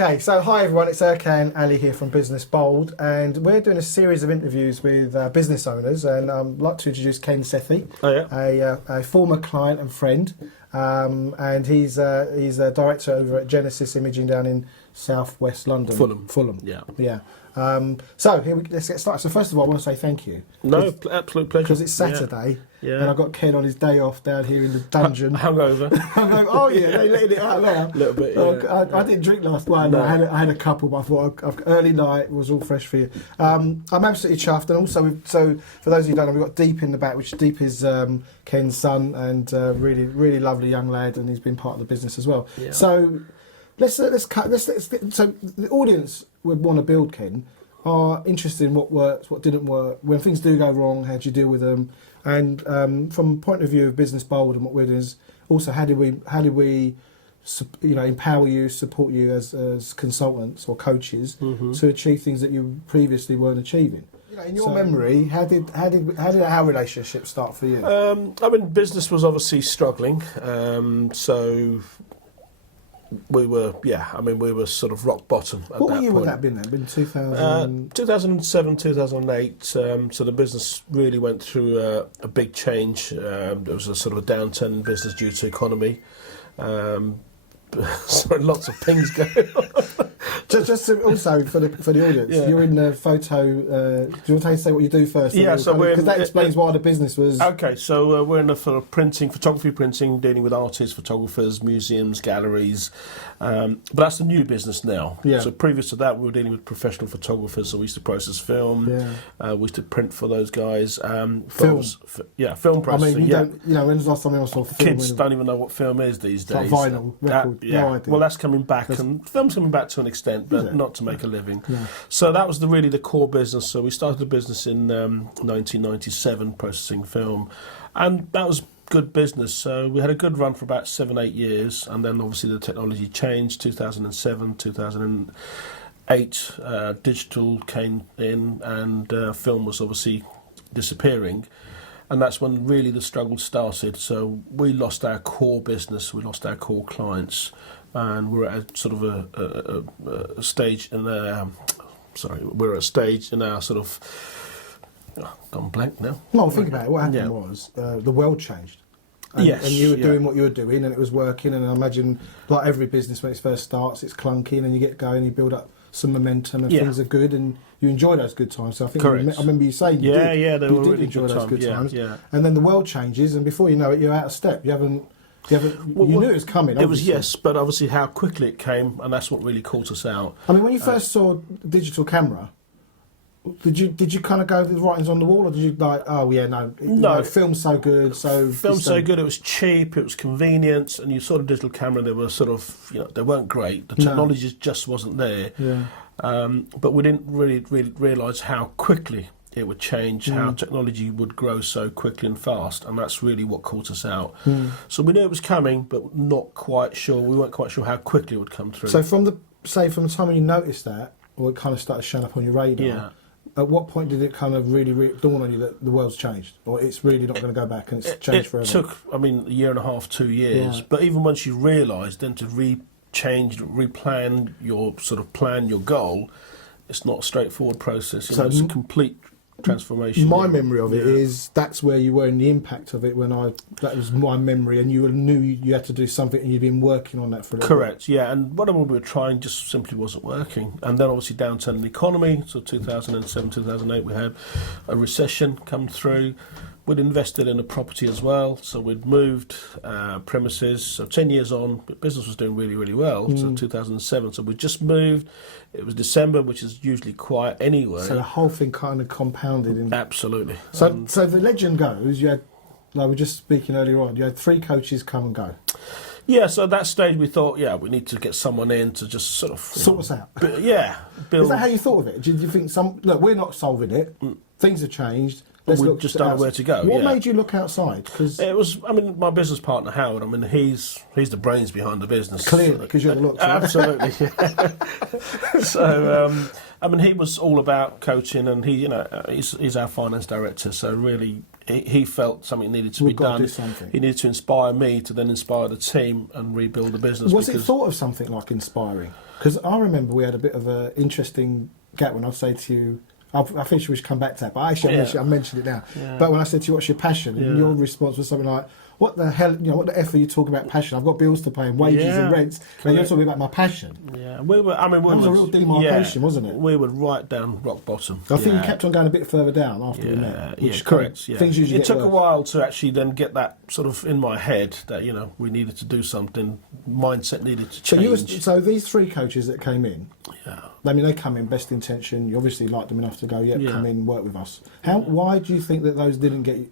Okay, so hi everyone, it's Erkan Ali here from Business Bold, and we're doing a series of interviews with business owners, and I'd like to introduce Ken Sethi, a former client and friend, and he's a director over at Genesis Imaging down in southwest London. Fulham. Yeah. So let's get started. So first of all, I want to say thank you. No, absolute pleasure. Because it's Saturday, and I got Ken on his day off down here in the dungeon. Hungover. Oh yeah, they letting it out there. A little bit. Yeah. I didn't drink last night. No. I had a couple, but I thought early night was all fresh for you. I'm absolutely chuffed, and also so for those of you who don't know, we've got Deep in the back, which Deep is Ken's son, and really lovely young lad, and he's been part of the business as well. Yeah. So let's so the audience would want to build, Ken, are interested in what works, what didn't work, when things do go wrong, how do you deal with them, and from a point of view of Business Bold and what we're doing is also how do we empower you, support you as consultants or coaches to achieve things that you previously weren't achieving. In your memory, how did our relationship start for you? Business was obviously struggling, so we were sort of rock bottom at that point. What year would that have been then? Been 2000? 2007, 2008. So the business really went through a big change. There was a sort of a downturn in business due to economy. Sorry, lots of things going on. Just also for the audience, you're in the photo. Do you want to say what you do first? Yeah, so because that explains why the business was. Okay, so we're in the sort of photography printing, dealing with artists, photographers, museums, galleries. But that's the new business now. Yeah. So previous to that, we were dealing with professional photographers. So we used to process film. Yeah. We used to print for those guys. Film processing. When's the last time I saw film? Kids don't even know what film is these days. Like vinyl record. No idea. Well, that's coming back, and film's coming back to an extent, but not to make a living. Yeah. So that was really the core business. So we started the business in 1997, processing film, and that was good business. So we had a good run for about 7-8 years, and then obviously the technology changed. 2007, 2008, digital came in, and film was obviously disappearing. And that's when really the struggle started. So we lost our core business, we lost our core clients, and we're at a sort of a stage in our sort of gone blank now. No, think about it. What happened was the world changed. And you were doing what you were doing, and it was working. And I imagine, like every business, when it first starts, it's clunky, and then you get going, you build up some momentum, and things are good, and you enjoy those good times. So I think I remember you saying you did really enjoy those good times. Yeah. And then the world changes, and before you know it, you're out of step. You knew it was coming. Obviously. It was but obviously how quickly it came, and that's what really caught us out. I mean, when you first saw digital camera, did you kind of go with the writings on the wall, or did you like, no, film's so good, it was cheap, it was convenient, and you saw the digital camera, they were sort of, they weren't great, the technology just wasn't there. Yeah. But we didn't really realise how quickly it would change, how technology would grow so quickly and fast, and that's really what caught us out. So we knew it was coming, but not quite sure. We weren't quite sure how quickly it would come through. So from the time when you noticed that, or it kind of started showing up on your radar, at what point did it kind of really dawn on you that the world's changed, or it's really not going to go back and it's changed forever? It took, a year and a half, 2 years. Yeah. But even once you realised, then to replan your goal, it's not a straightforward process. It's a complete transformation. My memory of it is that's where you were in the impact of it that was my memory, and you knew you had to do something, and you'd been working on that for a little Correct, bit. Yeah, and whatever we were trying just simply wasn't working. And then obviously downturn in the economy, so 2007, 2008 we had a recession come through. We'd invested in a property as well, so we'd moved premises. So 10 years on, business was doing really, really well. So 2007, so we just moved. It was December, which is usually quiet anyway. So the whole thing kind of compounded. Absolutely. So the legend goes, you had, like we were just speaking earlier on, you had 3 coaches come and go. Yeah, so at that stage we thought, we need to get someone in to just sort of... Sort us out. Build. Is that how you thought of it? Did you think look, we're not solving it, things have changed, we just don't know where to go. What made you look outside? Cause it was, my business partner Howard. He's the brains behind the business. Clearly, because you're the look. Absolutely. Yeah. So he was all about coaching, and he's our finance director. So really, he felt something needed to be done. He needed to inspire me to then inspire the team and rebuild the business. Was it thought of something like inspiring? Because I remember we had a bit of an interesting gap when I'd say to you, I think we should come back to that, but actually I mentioned it now. Yeah. But when I said to you, what's your passion? And your response was something like, what the hell, what the F are you talking about passion? I've got bills to pay and wages and rents, and you're talking about my passion. Yeah, that was a real demarcation, wasn't it? We were right down rock bottom. I think you kept on going a bit further down after we met. Which correct. Things usually it took a while to actually then get that sort of in my head that, we needed to do something, mindset needed to change. So these 3 coaches that came in, they come in best intention. You obviously liked them enough to go, come in, work with us. Why do you think that those didn't get?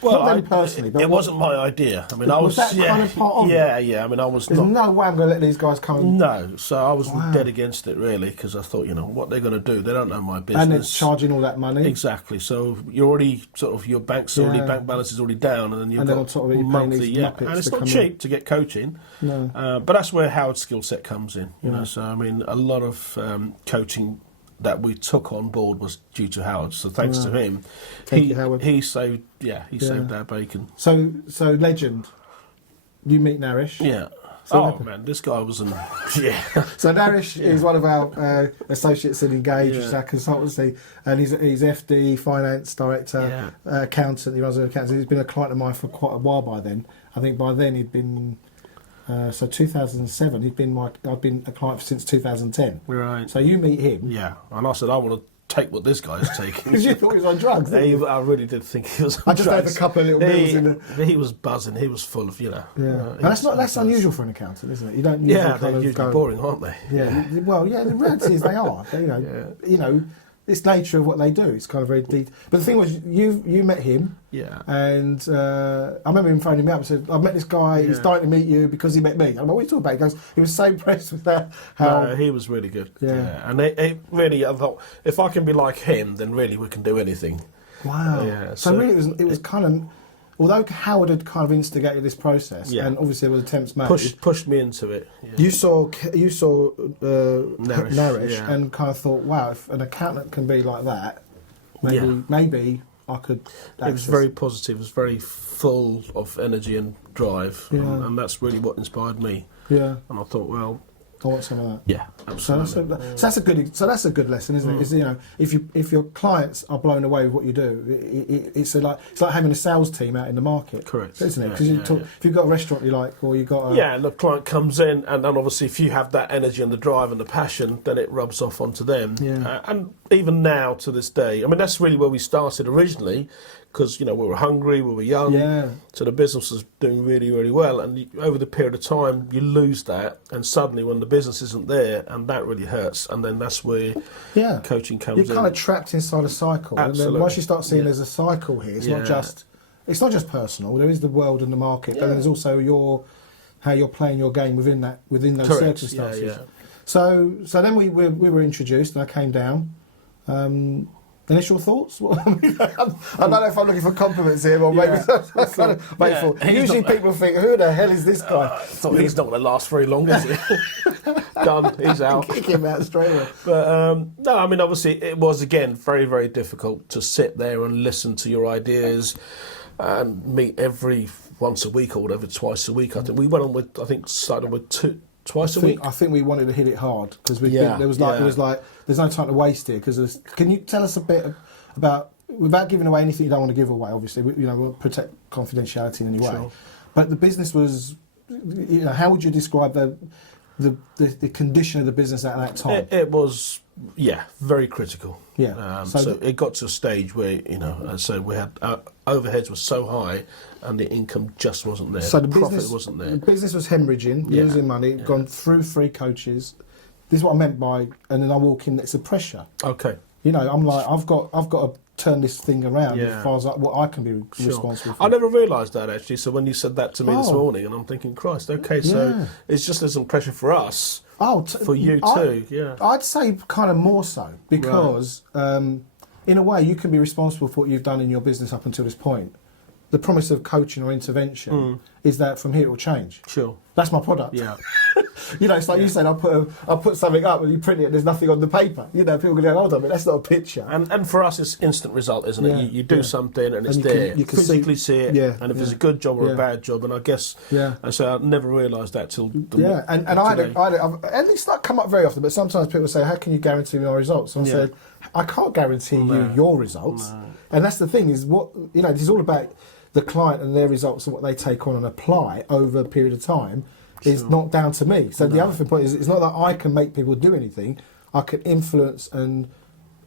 Well, not them personally, but it wasn't my idea. I mean, was that kind of part of it? I mean, I was. There's no way I'm going to let these guys come in. No, so I was dead against it really, because I thought, what they're going to do, they don't know my business, and it's charging all that money. Exactly. So you're already your bank balance is already down, and then you've got on top of it, monthly, and it's not cheap to get coaching. No, but that's where Howard's skill set comes in. You know, so I mean, a lot of coaching that we took on board was due to Howard. So thanks to him, he saved saved our bacon. So legend, you meet Naresh. Yeah. Man, this guy was So Naresh is one of our associates in Engage, which is our consultancy, and he's FD, finance director, accountant. He runs an accountant. He's been a client of mine for quite a while by then. I think by then he'd been. 2007. I've been a client since 2010. Right. So you meet him. Yeah. And I said, I want to take what this guy's taking. Because you thought he was on drugs. I really did think he was on drugs. I just had a couple of little bills in there. He was buzzing. He was full of, Yeah. That's unusual for an accountant, isn't it? You don't usually they're usually boring, aren't they? Yeah. Well, the reality is they are. It's nature of what they do. It's kind of very deep. But the thing was, you met him. Yeah. And I remember him phoning me up and said, I've met this guy, he's dying to meet you because he met me. I'm like, what are you talking about? He goes, he was so impressed with that. No, he was really good. Yeah. And really, I thought, if I can be like him, then really we can do anything. Wow. Yeah. So really it was kind of, although Howard had kind of instigated this process, and obviously there was attempts made. Pushed me into it. Yeah. You saw Naresh and kind of thought, wow, if an accountant can be like that, maybe I could. It was very positive. It was very full of energy and drive, and that's really what inspired me. Yeah. And I thought, well, I want some of that. Yeah, absolutely. So that's a good lesson, isn't it? Is if your clients are blown away with what you do, it's like having a sales team out in the market. Correct, isn't it? Because if you've got a restaurant you like, or you've got the client comes in, and then obviously if you have that energy and the drive and the passion, then it rubs off onto them. Yeah. And even now to this day, I mean that's really where we started originally. Because we were hungry, we were young, so the business was doing really, really well. And over the period of time, you lose that, and suddenly when the business isn't there, and that really hurts. And then that's where coaching comes in. You're kind of trapped inside a cycle. Absolutely. And then once you start seeing there's a cycle here, it's not just personal. There is the world and the market, but there's also how you're playing your game within those circumstances. Yeah. So then we were introduced, and I came down. Initial thoughts? I don't know if I'm looking for compliments here, or maybe kind of grateful. Usually people think, who the hell is this guy? I thought he's not going to last very long, is he? Done, he's out. Kick him out straight away. But no, I mean, obviously it was, again, very, very difficult to sit there and listen to your ideas and meet once a week or whatever, twice a week. I think we went on with, started with twice a week. I think we wanted to hit it hard because it was like there's no time to waste here. Can you tell us a bit about, without giving away anything you don't want to give away? Obviously, we'll protect confidentiality in any way. Sure. But the business was, how would you describe the condition of the business at that time? It was, very critical. Yeah. So it got to a stage where, so we had overheads were so high, and the income just wasn't there. So the profit wasn't there. The business was hemorrhaging, losing money, gone through 3 coaches. This is what I meant by, and then I walk in, it's a pressure. Okay. I'm like, I've got to turn this thing around as far as what I can be responsible for. I never realised that actually. So when you said that to me this morning, and I'm thinking, Christ, okay, so it's just there's some pressure for us. For you too. Yeah. I'd say kind of more so because in a way you can be responsible for what you've done in your business up until this point. the promise of coaching or intervention is that from here it will change. Sure. That's my product. Yeah. You know, it's like you said, I'll put something up and you print it and there's nothing on the paper. You know, people go, hold on, but that's not a picture. And for us, it's instant result, isn't it? Yeah, You do something and it's you there. you can physically see it. Yeah, and if it's a good job or a bad job, and I guess, and so I never realised that till and I've at least not come up very often, but sometimes people say, how can you guarantee my results? And I said, I can't guarantee you your results. No. And that's the thing, is what, you know, this is all about the client and their results and what they take on and apply over a period of time. Is not down to me. So the other point is, it's not that I can make people do anything. I can influence and,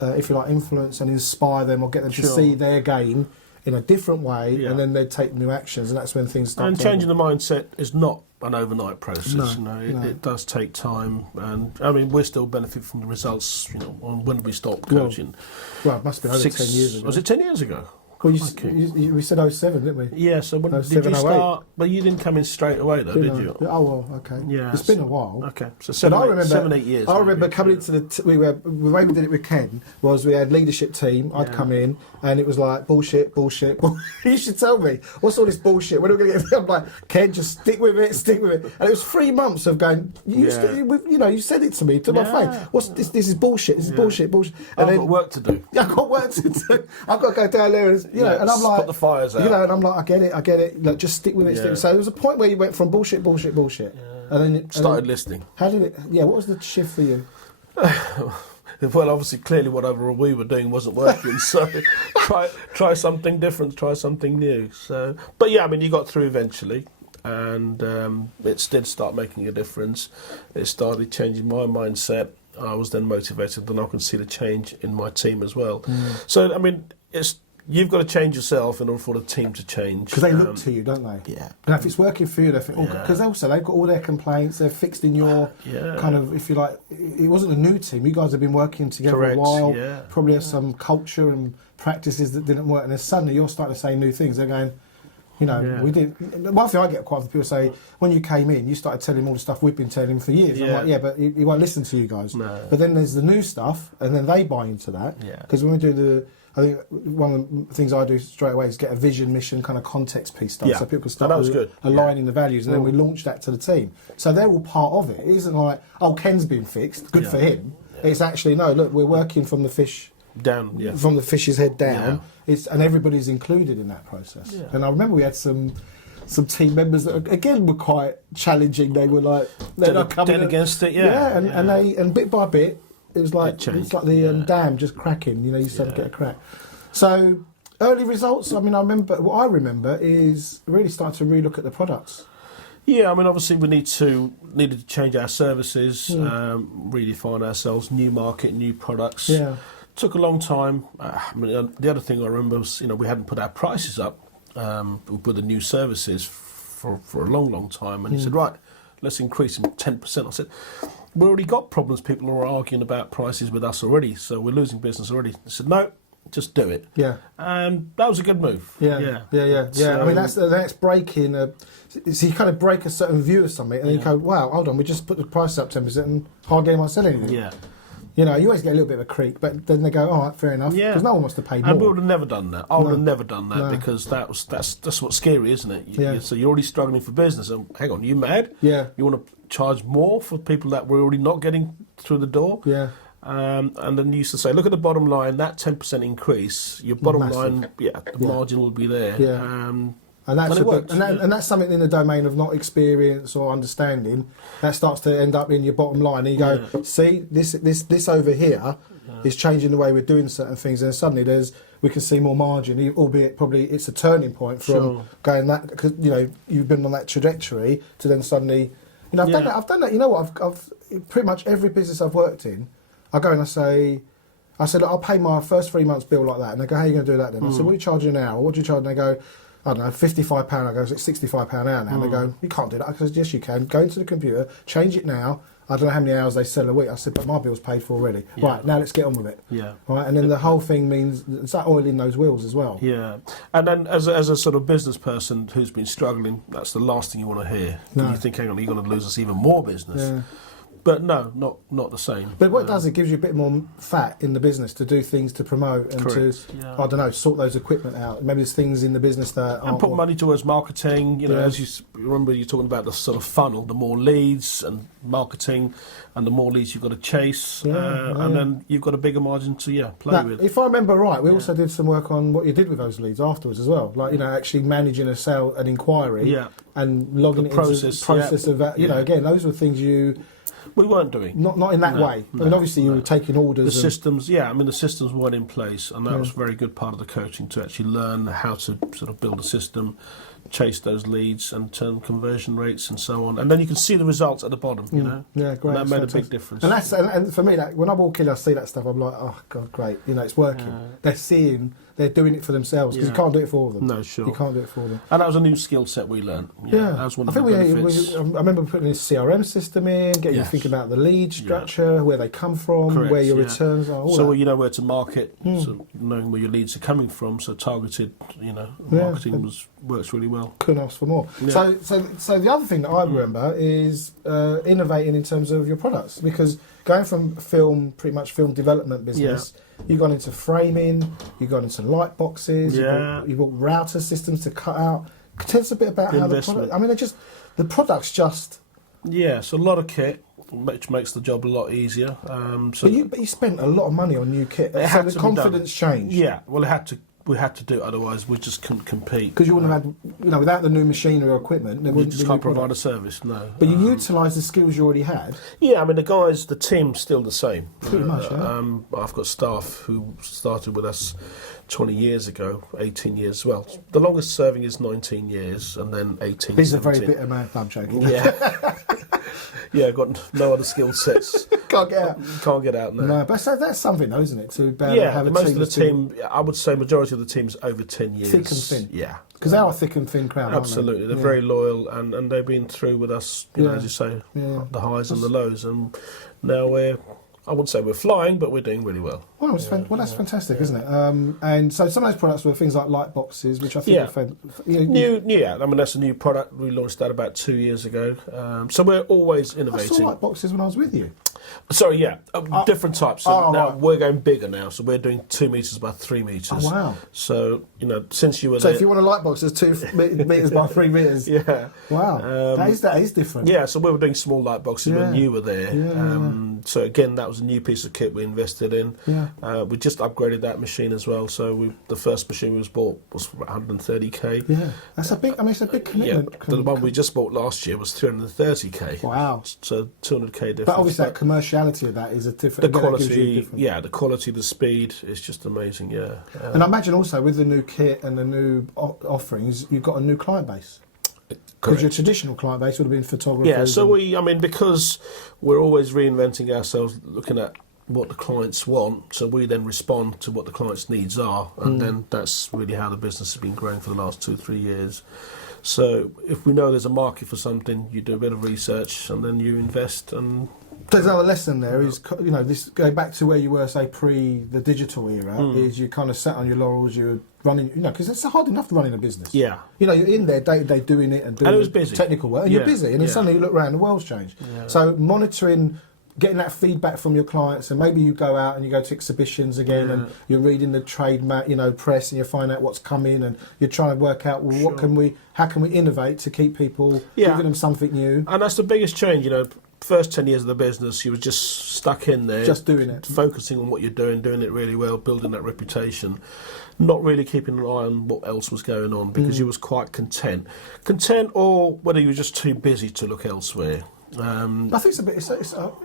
if you like, influence and inspire them or get them to see their gain in a different way, and then they take new actions, and that's when things start. And changing the mindset is not an overnight process. It does take time, and I mean we still benefit from the results. You know, on when we stopped coaching. Well, it must be over 10 years ago. Was it 10 years ago? Well, we said 07, didn't we? Yeah, so when did you start? But you didn't come in straight away, though, did you? Oh, well, okay. Yeah, it's been a while. Okay, so 7, 8 years. I remember coming into the way we did it with Ken was we had leadership team. I'd come in and it was like bullshit. You should tell me, what's all this bullshit? When are we going to get? I'm like, Ken, just stick with it. And it was 3 months of going. You said it to me to my face. What's this? This is bullshit. This is bullshit. And I've got work to do. Yeah, I've got work to do. I've got to go down there and. You know, and I'm like, put the fires out. You know, and I'm like, I get it. Like, just stick with it. So there was a point where you went from bullshit, and then it started listening. How did it? Yeah, what was the shift for you? Well, obviously, clearly, whatever we were doing wasn't working. So try something different, try something new. So, but yeah, I mean, you got through eventually, and it did start making a difference. It started changing my mindset. I was then motivated, and I could see the change in my team as well. So, I mean, you've got to change yourself in order for the team to change. Because they look to you, don't they? Yeah. And if it's working for you, they think, because also they've got all their complaints, they're fixed in your kind of, if you like, it wasn't a new team. You guys have been working together a while. Yeah. Probably have some culture and practices that didn't work, and then suddenly you're starting to say new things. They're going, you know, we didn't. One thing I get quite often, people say, when you came in, you started telling him all the stuff we've been telling him for years. I'm like, but he won't listen to you guys. No. But then there's the new stuff, and then they buy into that. Because when we do I think one of the things I do straight away is get a vision, mission, kind of context piece done, so people can start aligning the values, and then we launch that to the team. So they're all part of it. It isn't like, oh, Ken's been fixed, good for him. It's actually, no, look, we're working from the fish down, from the fish's head down. And everybody's included in that process. And I remember we had some team members that again were quite challenging. They were like dead against it, and bit by bit. It was like the dam just cracking. You know, you start to get a crack. So early results. I mean, what I remember is really starting to relook at the products. Yeah, I mean, obviously we needed to change our services, redefine ourselves, new market, new products. Yeah, took a long time. I mean, the other thing I remember was we hadn't put our prices up with the new services for a long time, and he said, right, let's increase them 10%. I said, we already got problems. People are arguing about prices with us already, so we're losing business already. I said, no, just do it. Yeah. And that was a good move. Yeah. So, I mean, that's breaking. So you kind of break a certain view of something, and then you go, wow, hold on, we just put the price up 10% and hardly anyone sell anything. Yeah. You know, you always get a little bit of a creak, but then they go, all right, fair enough. Because no one wants to pay more. And we would have never done that. I would have never done that because that's what's scary, isn't it? So you're already struggling for business. And hang on, you mad? Yeah. You want to charge more for people that we're already not getting through the door? Yeah. And then you used to say, look at the bottom line, that 10% increase, your bottom line, the margin will be there. Yeah. And that's something in the domain of not experience or understanding that starts to end up in your bottom line. And you go, see, this over here is changing the way we're doing certain things, and suddenly we can see more margin, albeit probably it's a turning point from going that, because you've been on that trajectory to then suddenly, I've done that. You know what? I've pretty much every business I've worked in, I go and I say, look, I'll pay my first 3 months bill like that, and they go, how are you going to do that then? I said, what are you charging an hour? What do you charge? And they go, I don't know, £55. I go, it's £65 an hour now. And they go, you can't do that. I said, yes, you can. Go into the computer, change it now. I don't know how many hours they sell a week. I said, but my bill's paid for already. Yeah. Right, now let's get on with it. Yeah. Right, and then the whole thing means it's like oiling those wheels as well. Yeah. And then as a sort of business person who's been struggling, that's the last thing you want to hear. No. You think, hang on, you're going to lose us even more business. Yeah. But no, not the same. But what it does, it gives you a bit more fat in the business to do things to promote and Correct, to, yeah. I don't know, sort those equipment out. Maybe there's things in the business that And aren't... put money towards marketing. You know, Yeah. as you remember, you're talking about the sort of funnel. The more leads and marketing, and the more leads you've got to chase, and then you've got a bigger margin to play Now, with. if I remember right, we also did some work on what you did with those leads afterwards as well. Like, actually managing an inquiry Yeah. and logging The it process, into the process of that. Again, those were things We weren't doing. not in that way. I mean, obviously you were taking orders. The systems, the systems weren't in place, and that was a very good part of the coaching, to actually learn how to sort of build a system, chase those leads, and turn conversion rates and so on. And then you can see the results at the bottom, Yeah, great. And that made Fantastic. a big difference. And for me, when I walk in, I see that stuff. I'm like, oh god, great! It's working. They're doing it for themselves, because you can't do it for them. No, sure. You can't do it for them. And that was a new skill set we learned. That was one of the benefits. I remember putting this CRM system in, getting you thinking about the lead structure, where they come from, Correct, where your returns are. All so that. you know where to market, so knowing where your leads are coming from, so targeted, marketing works really well. Couldn't ask for more. Yeah. So the other thing that I remember is innovating in terms of your products, because going from pretty much film development business, you've gone into framing, you've gone into light boxes, you've bought router systems to cut out. Tell us a bit about how the product. I mean, the products just. Yeah, so a lot of kit, which makes the job a lot easier. But you spent a lot of money on new kit, so the confidence changed. Yeah, well, we had to do it, otherwise we just couldn't compete. Because you wouldn't have had, without the new machinery or equipment, there We wouldn't just be can't new provide a products. service, no. But you utilised the skills you already had. Yeah, I mean, the team's still the same. Pretty much, yeah. I've got staff who started with us 20 years ago, 18 years. Well, the longest serving is 19 years, and then 18. He's a 17. very bitter man. No, I'm joking. Yeah. Yeah, I've got no other skill sets. Can't get out. Can't get out now. No, but that's something, though, isn't it? To be able to have a most team of the team, I would say majority of the team's over 10 years. Thick and thin. Yeah. Because they are a thick and thin crowd, Absolutely. aren't they? They're very loyal, and they've been through with us, as you say, the highs and the lows. And now I wouldn't say we're flying, but we're doing really well. Well, that's fantastic, isn't it? And so some of those products were things like light boxes, which I think are I mean, that's a new product. We launched that about 2 years ago. So we're always I innovating. saw light boxes when I was with you. Sorry, different types. So now right. we're going bigger now. So we're doing 2 metres by 3 metres. Oh, wow. So, since you were So there... if you want a light box, there's 2 metres by 3 metres. Yeah. Wow. That is different. Yeah, so we were doing small light boxes when you were there. So again, that was a new piece of kit we invested in. Yeah. We just upgraded that machine as well. So the first machine we bought was 130k. Yeah, that's a big. I mean, it's a big commitment. Yeah, the one we just bought last year was 330k. Wow. So 200k difference. But obviously, that commerciality of that is a different. The again, that gives quality, you a different- the quality, the speed is just amazing. Yeah. And I imagine also with the new kit and the new offerings, you've got a new client base. Because your traditional client base would have been photographers. Yeah, so because we're always reinventing ourselves, looking at what the clients want, so we then respond to what the client's needs are, and then that's really how the business has been growing for the last 2-3 years. So if we know there's a market for something, you do a bit of research and then you invest. And there's another lesson there is, this going back to where you were, say, pre the digital era, is you kind of sat on your laurels, you were running, because it's hard enough running a business. Yeah. You're in there day to day doing it and doing it was busy. Technical work, and you're busy, and then suddenly you look around, the world's changed. Yeah. So monitoring, getting that feedback from your clients, and maybe you go out and you go to exhibitions again, and you're reading the trade press, and you find out what's coming, and you're trying to work out, well, how can we innovate to keep people giving them something new. And that's the biggest change. First 10 years of the business, you were just stuck in there, just doing it, focusing on what you're doing it really well, building that reputation, not really keeping an eye on what else was going on, because you was quite content, or whether you were just too busy to look elsewhere. I think it's a bit.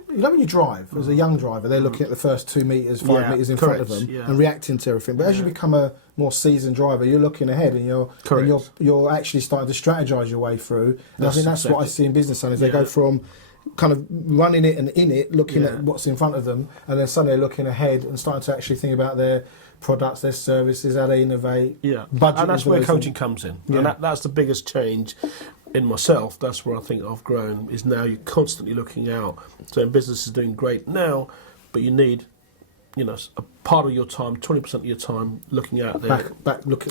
When you drive as a young driver, they're looking at the first 2 metres, 5 metres in front of them and reacting to everything. But as you become a more seasoned driver, you're looking ahead and you're actually starting to strategise your way through. And I think that's what I see in business owners. They go from kind of running it and in it, looking at what's in front of them, and then suddenly looking ahead and starting to actually think about their products, their services, how they innovate. Yeah, and that's where coaching comes in. Yeah. And that's the biggest change in myself. That's where I think I've grown, is now you're constantly looking out. So business is doing great now, but you need a part of your time, 20% of your time, looking out there,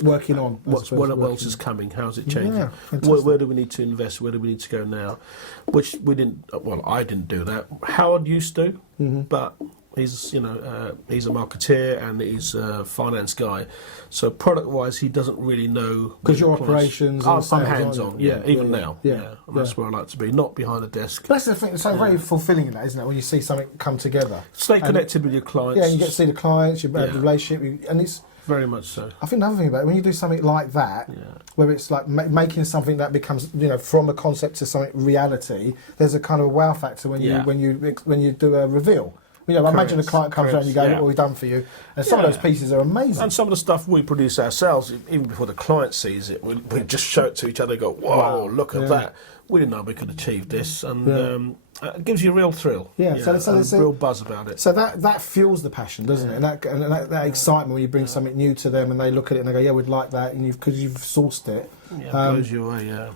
working on what else is coming, how's it changing, Yeah, where do we need to invest, where do we need to go now, which we didn't. Well, I didn't do that. Howard used to, but he's a marketeer and he's a finance guy, so product-wise, he doesn't really know. Because your operations, I'm hands-on, even now. Yeah. And that's where I like to be, not behind a desk. That's the thing. It's so very fulfilling in that, isn't it? When you see something come together, Stay connected with your clients. Yeah, you get to see the clients, you have the relationship, and it's very much so. I think another thing about it, when you do something like that, where it's like making something that becomes, from a concept to something reality, there's a kind of a wow factor when you do a reveal. Imagine a client comes around and you go, look what we've done for you. And some of those pieces are amazing. And some of the stuff we produce ourselves, even before the client sees it, we just show it to each other and go, whoa, look at that. We didn't know we could achieve this. And it gives you a real thrill. So there's a real buzz about it. So that fuels the passion, doesn't it? And that excitement when you bring something new to them and they look at it and they go, yeah, we'd like that, because you've sourced it. Yeah, it blows you away,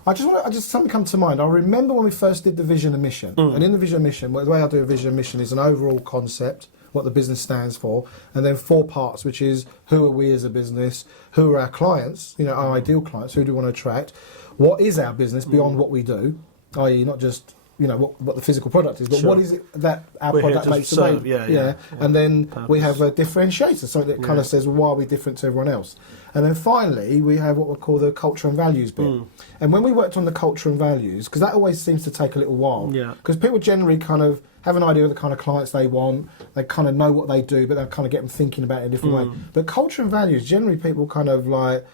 something come to mind. I remember when we first did the vision and mission. And in the vision and mission, the way I do a vision and mission is an overall concept, what the business stands for, and then 4 parts, which is who are we as a business, who are our clients, our ideal clients, who do we want to attract, what is our business beyond what we do, i.e. not just what the physical product is, but what is it that our product makes the way? And then we have a differentiator, something that kind of says, well, why are we different to everyone else? And then finally, we have what we call the culture and values bit. And when we worked on the culture and values, because that always seems to take a little while, because people generally kind of have an idea of the kind of clients they want, they kind of know what they do, but they'll kind of get them thinking about it in a different way. But culture and values, generally people kind of like,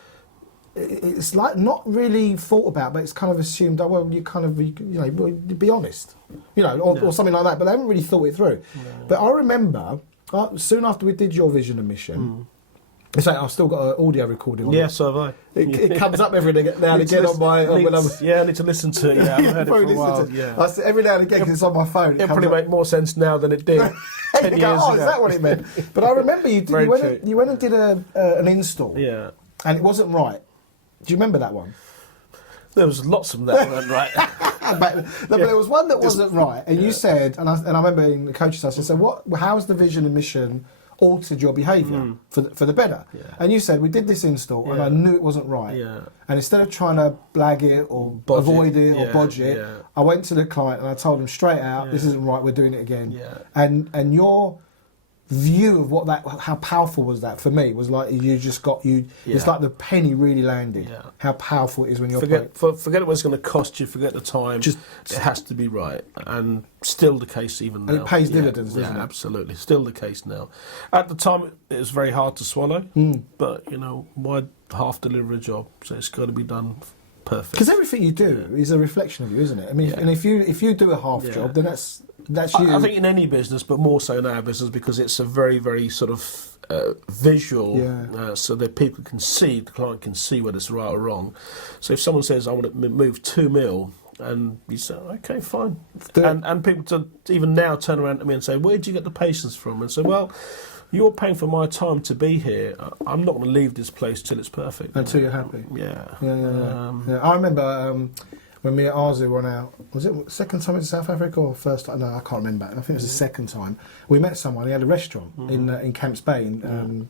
it's like not really thought about, but it's kind of assumed, oh, well, you kind of, be honest, or something like that, but they haven't really thought it through. But I remember, soon after we did your vision and mission, it's like I've still got an audio recording on it. So have I. It comes up every now and again on my... I need to listen to it, I haven't heard it for a while. Every now and again, because it's on my phone. It'll probably make more sense now than it did 10 years ago. Is that what it meant? But I remember you went and did an install, and it wasn't right. Do you remember that one? There was lots of that weren't right. but there was one that wasn't right, and you said, and I remember in the coaching session, I said, how's the vision and mission altered your behaviour for the better? And you said, we did this install, and I knew it wasn't right. And instead of trying to blag it or avoid it or bodge it, I went to the client and I told him straight out, this isn't right, we're doing it again. And your view of how powerful was that for me was like it's like the penny really landed. How powerful it is when you're forget what it's going to cost you, forget the time, it has to be right, and still the case even now. And it pays dividends, doesn't it? Absolutely, still the case now. At the time it was very hard to swallow, but why half deliver a job, so it's got to be done perfect. Because everything you do is a reflection of you, isn't it? I mean, and if you do a half job, then that's you. I think in any business, but more so in our business, because it's a very, very sort of visual, so that people can see, the client can see whether it's right or wrong. So if someone says, I want to move 2 mil, and you say, okay, fine. And people even now turn around to me and say, where did you get the patience from? And say, well, you're paying for my time to be here. I'm not going to leave this place till it's perfect. Until you're happy. Yeah. I remember when me and Arzu were on our, was it second time in South Africa or first time? No, I can't remember. I think it was the second time. We met someone. He had a restaurant in Camps Bay in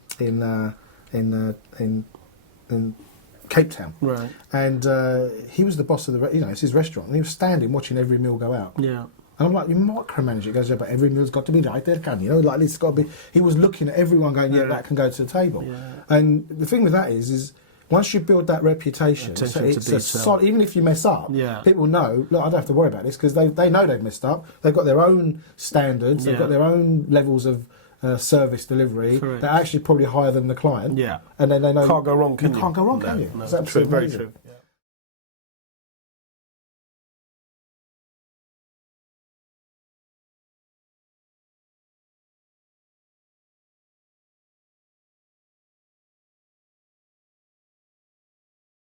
Cape Town. Right. And he was the boss of it's his restaurant. And he was standing watching every meal go out. Yeah. And I'm like, you micromanage it. He goes, yeah, but every meal's got to be right there, can like it's got to be. He was looking at everyone going, that can go to the table. Yeah. And the thing with that is once you build that reputation, even if you mess up, people know, look, I don't have to worry about this, because they know they've messed up. They've got their own standards. They've got their own levels of service delivery. Correct. That are actually probably higher than the client. Yeah. And then they know can't go wrong, can you? Can't go wrong, can you? No, it's absolutely very true.